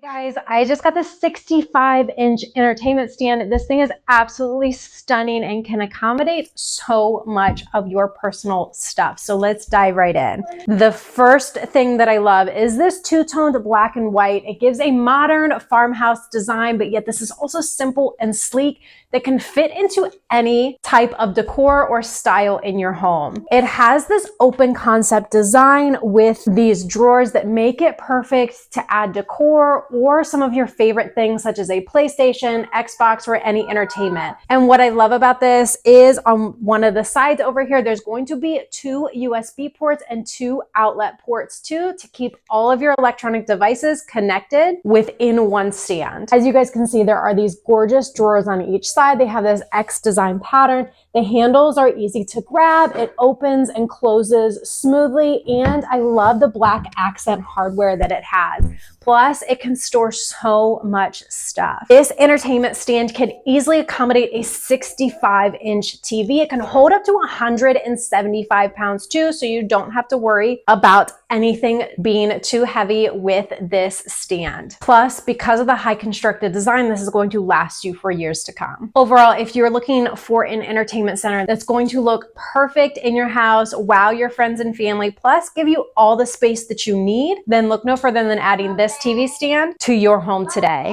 Guys, I just got this 65-inch entertainment stand. This thing is absolutely stunning and can accommodate so much of your personal stuff. So let's dive right in. The first thing that I love is this two-toned black and white. It gives a modern farmhouse design, but yet this is also simple and sleek that can fit into any type of decor or style in your home. It has this open concept design with these drawers that make it perfect to add decor or some of your favorite things such as a PlayStation, Xbox, or any entertainment. And what I love about this is on one of the sides over here, there's going to be 2 USB ports and 2 outlet ports too to keep all of your electronic devices connected within one stand. As you guys can see, there are these gorgeous drawers on each side. They have this X design pattern. The handles are easy to grab. It opens and closes smoothly. And I love the black accent hardware that it has. Plus, it can store so much stuff. This entertainment stand can easily accommodate a 65-inch TV. It can hold up to 175 pounds too, so you don't have to worry about anything being too heavy with this stand. Plus, because of the high constructed design, this is going to last you for years to come. Overall, if you're looking for an entertainment center that's going to look perfect in your house, wow your friends and family, plus give you all the space that you need, then look no further than adding this TV stand to your home today.